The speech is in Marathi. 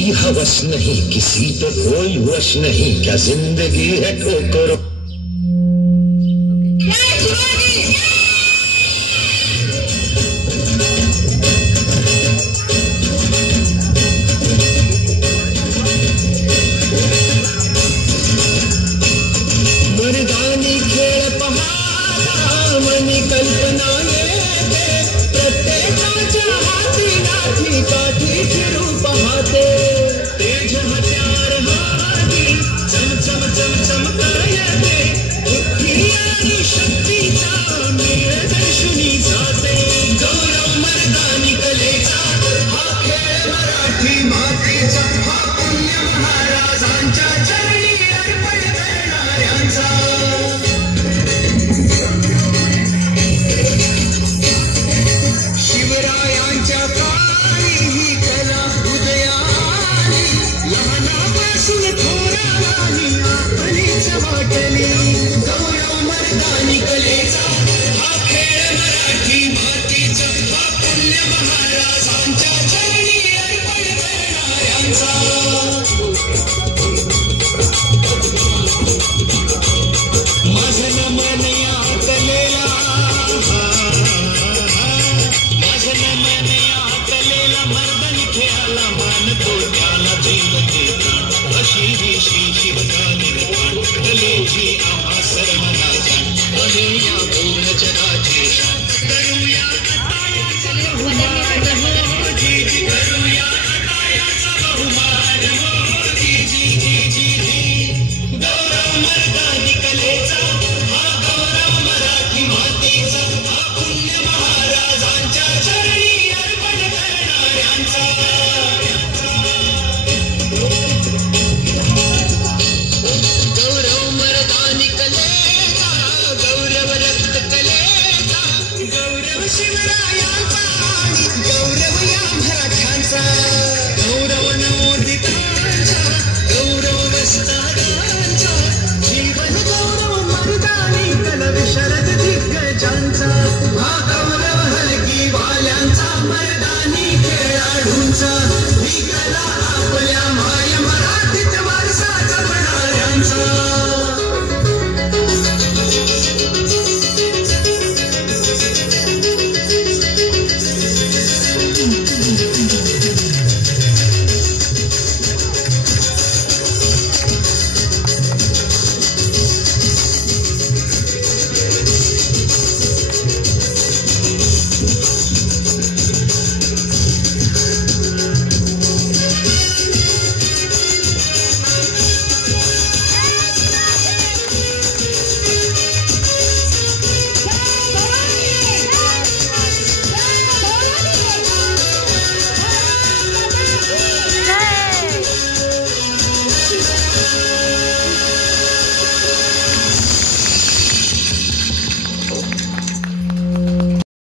की हवस नहीं, किसी पे कोई वश नहीं, क्या जिंदगी है ठोकरों। मर्दानी खेळ पहाता मनी कल्पना येते, प्रत्येकाच्या हाती लाठी काठी फिरू पाहते, तेज हत्यार हाती चम चम चम येते, बुद्धी आणि शक्तीचा मेळ दर्शनी जाते, गौरव मर्दानी कलेचा हा खेळ मराठी मातीचा, हा पुण्य महाराजांच्या चरणी अर्पण करणाऱ्यांचा। शिवरायांच्या काळी ही कला उदयाली, लहानापासून थोरावानी आपलीच वाटली, गौरव मर्दानी कलेचा हा खेळ मराठी मातीचा, हा पुण्य महाराजांच्या चरणी अर्पण करणाऱ्यांचा। माझं नमन या कलेला, माझं नमन या कलेला, मर्दानी खेळाला मानतो त्याला देवते प्राण, अशी ही श्री शिवकालीन प्राण, कलेची आम्हा सर्वांना जाण, आहे या पूर्ण जगाची शान, करूया आता याचा बहुमान, जी जी करूया आता याचा बहुमान, जी जी जी जी जी, गौरव मर्दानी कलेचा, हा गौरव मराठी मातीचा, हा पुण्य महाराजांच्या चरणी अर्पण करणाऱ्यांचा। गौरव मर्दानी कलेचा, गौरव रक्त कलेचा, गौरव शिवरायांचा आणि गौरव या मराठ्यांचा, गौरव नवोदितांचा, गौरव वस्तादांचा, जीवन गौरव मर्दानी कल विशर